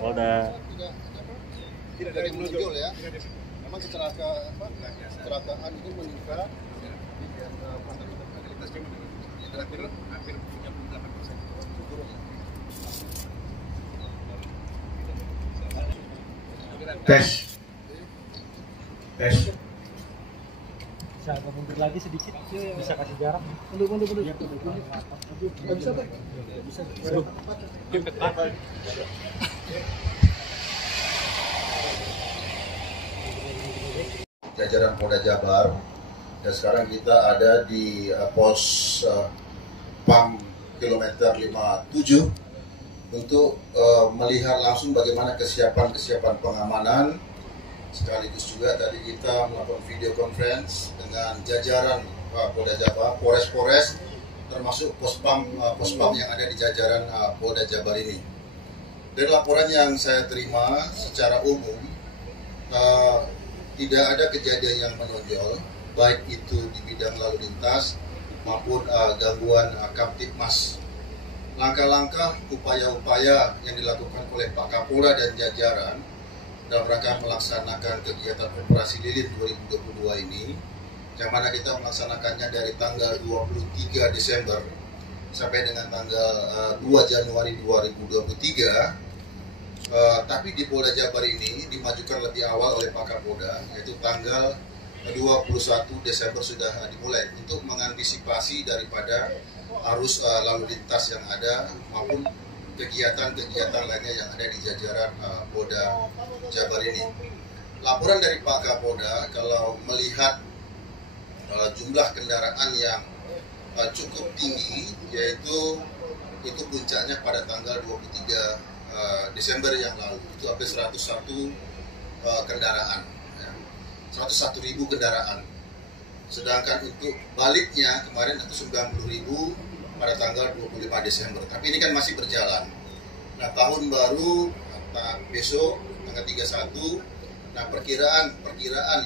Polda. Tidak dari menonjol ya. Memang kecelakaan itu meningkat hampir 38%. Tes. Bisa agak mundur lagi sedikit, bisa kasih jarak. Mundur. Bisa. Jajaran Polda Jabar, dan sekarang kita ada di pos PAM kilometer 57 untuk melihat langsung bagaimana kesiapan pengamanan. Sekaligus juga tadi kita melakukan video conference dengan jajaran Polda Jabar, Polres, termasuk pos PAM yang ada di jajaran Polda Jabar ini. Dari laporan yang saya terima secara umum, tidak ada kejadian yang menonjol, baik itu di bidang lalu lintas maupun gangguan Kamtibmas. Langkah-langkah, upaya-upaya yang dilakukan oleh Pak Kapolda dan jajaran dalam rangka melaksanakan kegiatan operasi lilin 2022 ini, yang mana kita melaksanakannya dari tanggal 23 Desember sampai dengan tanggal 2 Januari 2023. Tapi di Polda Jabar ini dimajukan lebih awal oleh Pak Kapolda, yaitu tanggal 21 Desember sudah dimulai untuk mengantisipasi daripada arus lalu lintas yang ada maupun kegiatan-kegiatan lainnya yang ada di jajaran Polda Jabar ini. Laporan dari Pak Kapolda, kalau melihat jumlah kendaraan yang cukup tinggi, yaitu itu puncaknya pada tanggal 23 Desember yang lalu, itu hampir 101 kendaraan, ya. 101.000 kendaraan. Sedangkan untuk baliknya kemarin itu 90.000 pada tanggal 25 Desember. Tapi ini kan masih berjalan. Nah, tahun baru besok tanggal 31. Nah, perkiraan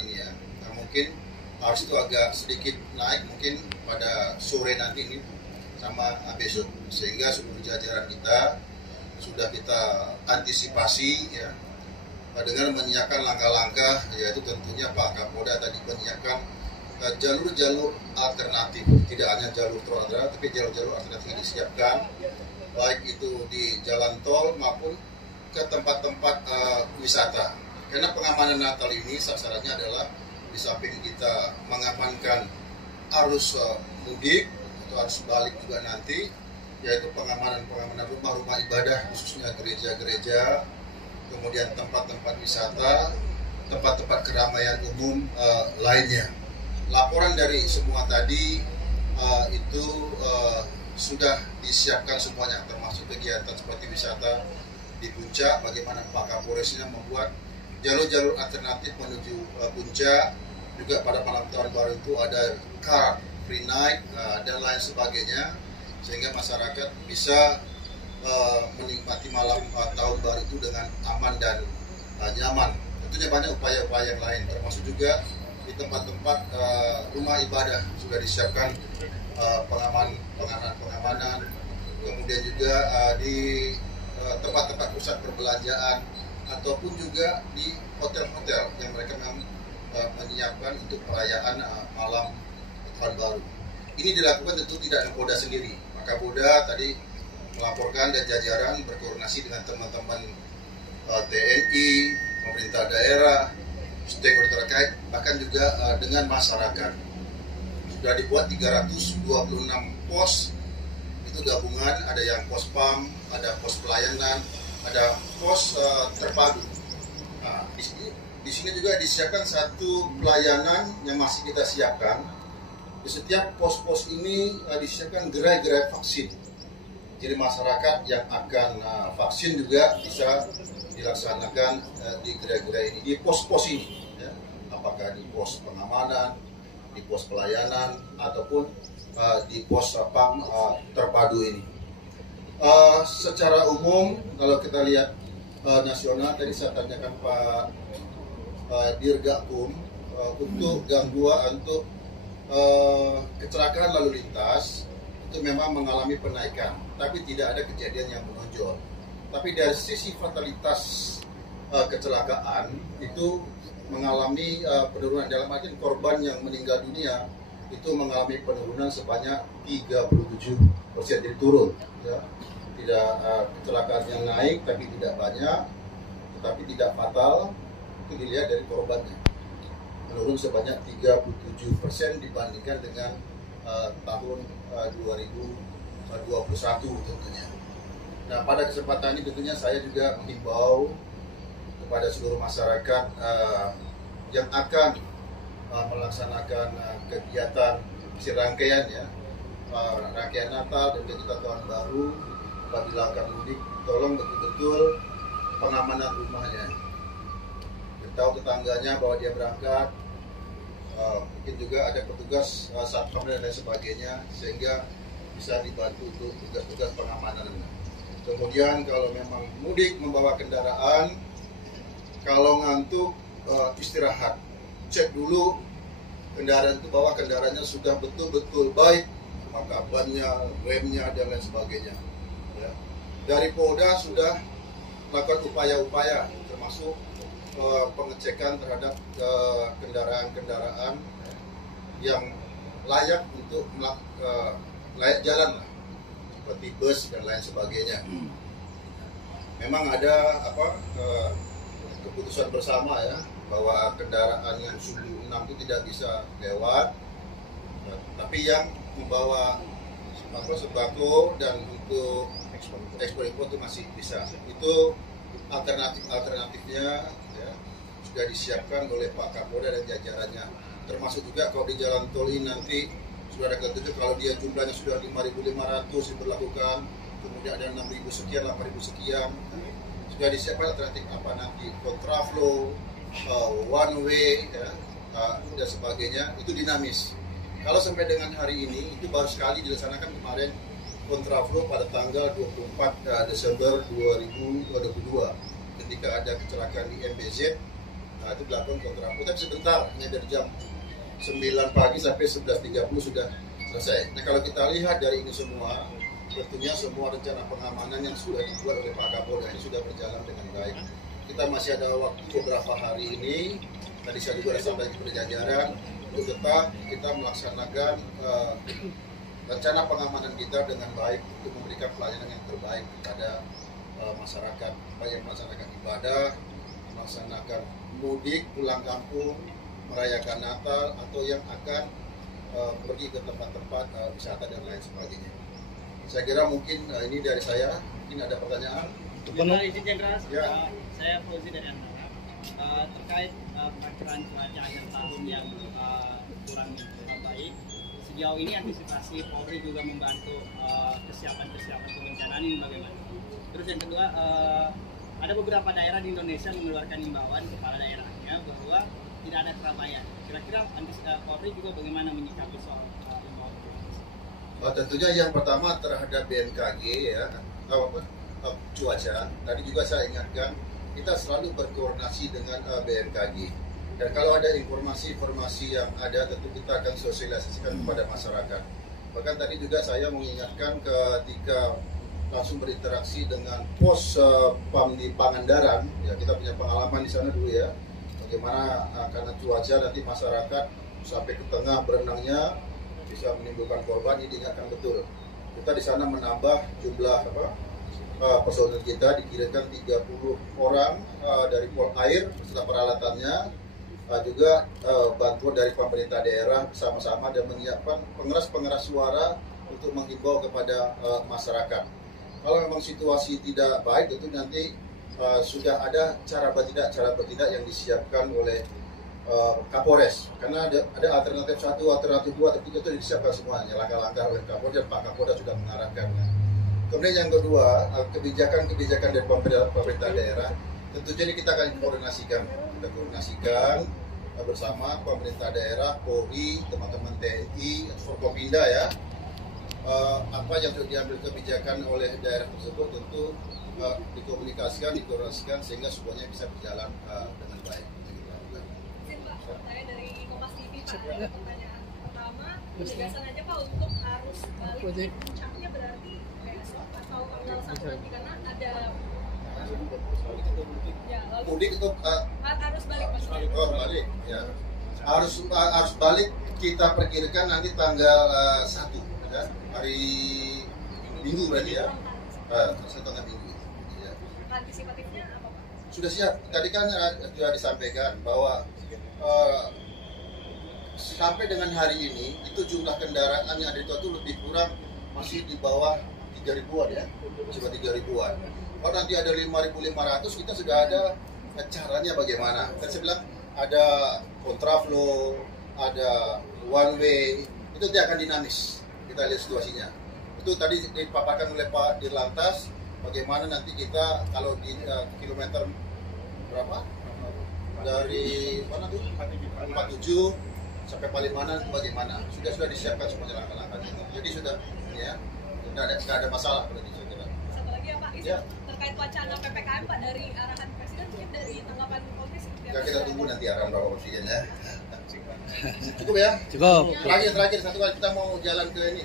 ini ya, nah, mungkin harus itu agak sedikit naik mungkin pada sore nanti ini sama besok, sehingga seluruh jajaran kita sudah kita antisipasi ya, dengan menyiapkan langkah-langkah, yaitu tentunya Pak Kapolda tadi menyiapkan jalur-jalur alternatif, tidak hanya jalur tol, tapi jalur-jalur alternatif yang disiapkan, baik itu di jalan tol maupun ke tempat-tempat wisata. Karena pengamanan Natal ini sasarannya adalah di samping kita mengamankan arus mudik atau arus balik juga nanti, yaitu pengamanan rumah-rumah ibadah, khususnya gereja-gereja, kemudian tempat-tempat wisata, tempat-tempat keramaian umum lainnya. Laporan dari semua tadi itu sudah disiapkan semuanya, termasuk kegiatan seperti wisata di Puncak, bagaimana Pak Kapolresnya membuat jalur-jalur alternatif menuju Puncak. Juga pada malam tahun baru itu ada car free night dan lain sebagainya, sehingga masyarakat bisa menikmati malam tahun baru itu dengan aman dan nyaman. Tentunya banyak upaya-upaya yang lain, termasuk juga di tempat-tempat rumah ibadah sudah disiapkan pengamanan, kemudian juga di tempat-tempat pusat perbelanjaan ataupun juga di hotel-hotel yang mereka memang menyiapkan untuk perayaan malam tahun baru. Ini dilakukan tentu tidak dengan Polda sendiri. Maka Polda tadi melaporkan dan jajaran berkoordinasi dengan teman-teman TNI, pemerintah daerah, stakeholder terkait, bahkan juga dengan masyarakat. Sudah dibuat 326 pos, itu gabungan, ada yang pos PAM, ada pos pelayanan, ada pos terpadu. Nah, di sini juga disiapkan satu pelayanan yang masih kita siapkan. Di setiap pos-pos ini disiapkan gerai-gerai vaksin. Jadi masyarakat yang akan vaksin juga bisa dilaksanakan di gerai-gerai ini, di pos-pos ini, ya. Apakah di pos pengamanan, di pos pelayanan, ataupun di pos PAM terpadu ini. Secara umum, kalau kita lihat nasional, tadi saya tanyakan Pak Dirgakum, untuk gangguan, untuk kecelakaan lalu lintas itu memang mengalami penaikan, tapi tidak ada kejadian yang menonjol. Tapi dari sisi fatalitas kecelakaan itu mengalami penurunan, dalam arti korban yang meninggal dunia itu mengalami penurunan sebanyak 37%, jadi turun. Ya. Tidak kecelakaan yang naik, tapi tidak banyak, tetapi tidak fatal. Itu dilihat dari korbannya, menurun sebanyak 37% dibandingkan dengan tahun 2021 tentunya. Nah, pada kesempatan ini tentunya saya juga menghimbau kepada seluruh masyarakat yang akan melaksanakan kegiatan serangkaian ya, rangkaian Natal dan juga Tahun Baru. Apabila akan mudik, tolong betul-betul pengamanan rumahnya. Beritahu tetangganya bahwa dia berangkat. Mungkin juga ada petugas satpam dan lain sebagainya, sehingga bisa dibantu untuk tugas-tugas pengamanan. Kemudian kalau memang mudik membawa kendaraan, kalau ngantuk istirahat, cek dulu kendaraan itu, bahwa kendaraannya sudah betul-betul baik, maka bannya, remnya dan lain sebagainya. Ya. Dari Polda sudah melakukan upaya-upaya, termasuk pengecekan terhadap kendaraan-kendaraan yang layak untuk layak jalan lah, seperti bus dan lain sebagainya. Memang ada keputusan bersama ya, bahwa kendaraan yang sumbu 6 itu tidak bisa lewat, tapi yang membawa sembako dan untuk ekspor impor itu masih bisa. Itu alternatifnya ya, sudah disiapkan oleh Pak Kapolda dan jajarannya. Termasuk juga kalau di jalan tol ini nanti sudah ada ketentuan, kalau dia jumlahnya sudah 5.500 diberlakukan, kemudian ada 6.000 sekian, 8.000 sekian, sudah disiapkan alternatif apa nanti, kontraflow, one way ya, dan sebagainya. Itu dinamis. Kalau sampai dengan hari ini, itu baru sekali dilaksanakan kemarin kontraflow pada tanggal 24 Desember 2022 ketika ada kecelakaan di MBZ. Itu dilakukan kontraflow, tapi sebentar, hanya dari jam 9 pagi sampai 11.30 sudah selesai. Nah, kalau kita lihat dari ini semua, tentunya semua rencana pengamanan yang sudah dibuat oleh Pak Kapolda ini sudah berjalan dengan baik. Kita masih ada waktu beberapa hari ini, tadi saya juga sampaikan kepada jajaran, untuk tetap kita melaksanakan rencana pengamanan kita dengan baik untuk memberikan pelayanan yang terbaik kepada masyarakat, baik yang melaksanakan ibadah, melaksanakan mudik, pulang kampung, merayakan Natal, atau yang akan pergi ke tempat-tempat wisata dan lain sebagainya. Saya kira mungkin ini dari saya. Mungkin ada pertanyaan. Izin Jenderal, ya. Saya Fauzi dari Antara. Terkait perakhiran cuaca akhir tahun yang kurang baik, sejauh ini antisipasi Polri juga membantu kesiapan kebencanaan ini bagaimana? Terus yang kedua, ada beberapa daerah di Indonesia mengeluarkan imbauan kepala daerahnya bahwa tidak ada keramaian. Kira-kira Polri juga bagaimana menyikapi soal imbauan? Tentunya yang pertama terhadap BMKG ya, cuaca. Tadi juga saya ingatkan, kita selalu berkoordinasi dengan BMKG. Dan kalau ada informasi-informasi yang ada, tentu kita akan sosialisasikan kepada masyarakat. Bahkan tadi juga saya mengingatkan ketika langsung berinteraksi dengan pos PAM di Pangandaran, ya kita punya pengalaman di sana dulu ya, bagaimana karena cuaca nanti masyarakat sampai ke tengah berenangnya bisa menimbulkan korban. Ini diingatkan betul. Kita di sana menambah jumlah personel kita, dikirimkan 30 orang dari pol air beserta peralatannya, juga bantuan dari pemerintah daerah bersama-sama dan menyiapkan pengeras suara untuk menghimbau kepada masyarakat. Kalau memang situasi tidak baik, itu nanti sudah ada cara bertindak yang disiapkan oleh Kapolres, karena ada alternatif 1, alternatif 2, alternatif 3 itu disiapkan semuanya, langkah-langkah oleh Kapolres. Pak Kapolda sudah mengarahkan. Kemudian yang kedua, kebijakan dari pemerintah daerah, tentunya ini kita akan koordinasikan bersama pemerintah daerah, Polri, teman-teman TNI, Forkopimda ya. Apa yang sudah diambil kebijakan oleh daerah tersebut tentu dikomunikasikan, dikoordinasikan sehingga semuanya bisa berjalan dengan baik. Saya dari Kompas TV Pak, ada pertanyaan pertama, penegasan aja Pak untuk arus balik puncaknya berarti besok atau tanggal 1 nanti, karena ada Ya, lalu Mudik itu harus balik Mas. oh balik ya. Harus balik kita perkirakan nanti tanggal 1 ya. Hari Minggu berarti ya. Setengah Minggu. Ya. Antisipatifnya apa Pak? Sudah siap. Tadi kan sudah disampaikan bahwa sampai dengan hari ini itu jumlah kendaraan yang ada itu lebih kurang masih di bawah 3.000-an ya, cuma 3.000-an. Kalau nanti ada 5.500 kita sudah ada caranya bagaimana. Kan saya bilang ada kontraflow, ada one way, itu dia akan dinamis. Kita lihat situasinya. Itu tadi dipaparkan oleh Pak Dirlantas, bagaimana nanti kita kalau di kilometer berapa? Dari mana tuh? 47 sampai Palimanan bagaimana? Sudah disiapkan semuanya langkah-langkahnya. Jadi sudah ya, tidak ada masalah berarti. Satu lagi ya Pak, ini Ya. terkait wacana PPKM Pak dari arahan Presiden, mungkin dari tanggapan Komisi seperti Ya, apa? kita tunggu nanti arahan Bapak Presiden ya. Cukup ya? Cukup. Terakhir satu kali kita mau jalan ke ini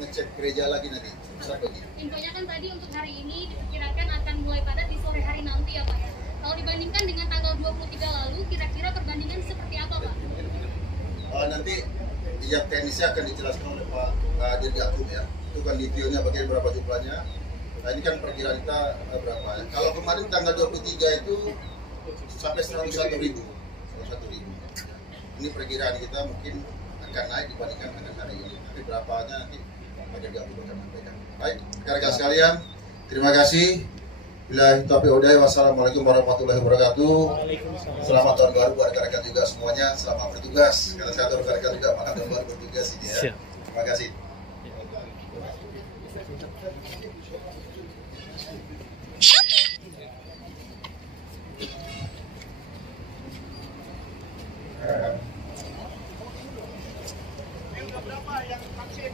ngecek gereja lagi nanti. Strategi. Infonya kan tadi untuk hari ini diperkirakan akan mulai padat di sore hari nanti ya Pak ya. Kalau dibandingkan dengan tanggal 23 lalu, kira-kira perbandingan seperti apa Pak? Nanti pihak teknisnya akan dijelaskan oleh Pak Dirgakum ya. Itu kan detailnya bagaimana berapa jumlahnya. Nah ini kan perkiraan kita berapa ya. Kalau kemarin tanggal 23 itu sampai 101.000. Ini perkiraan kita mungkin akan naik dibandingkan dengan hari ini. Tapi berapanya nanti Pak Dirgakum akan sampaikan. Baik, rekan-rekan sekalian, terima kasih. Bila taufiq hidayah, wassalamualaikum warahmatullahi wabarakatuh. Selamat tahun baru buat rekan-rekan juga semuanya. Selamat bertugas. Karena saya tahu rekan-rekan juga makan tahun baru bertugas ini ya. Terima kasih. Berapa yang vaksin?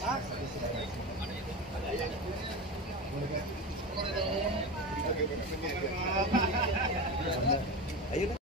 Hah?